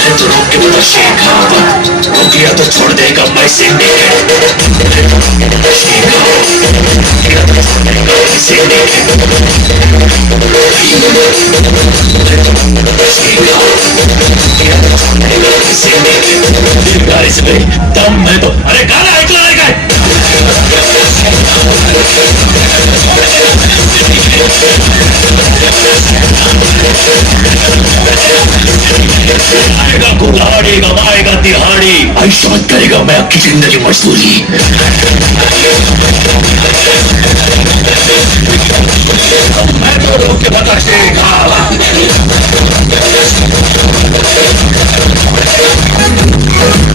मैं तो रोक के बता शेखा रोक लिया तो छोड़ देगा मैं सिंडिकेट शेखा रोक लिया तो छोड़ देगा मैं सिंडिकेट शेखा रोक लिया तो छोड़ देगा मैं सिंडिकेट गाइस भाई दम मैं तो अरे गाना ऐकलं नाही काय आएगा कुल्हाड़ी गवाएगा तिहाड़ी आयुष्मान करेगा मैं आपकी जिंदगी मजदूरी मैं तो रोक के बता शेखा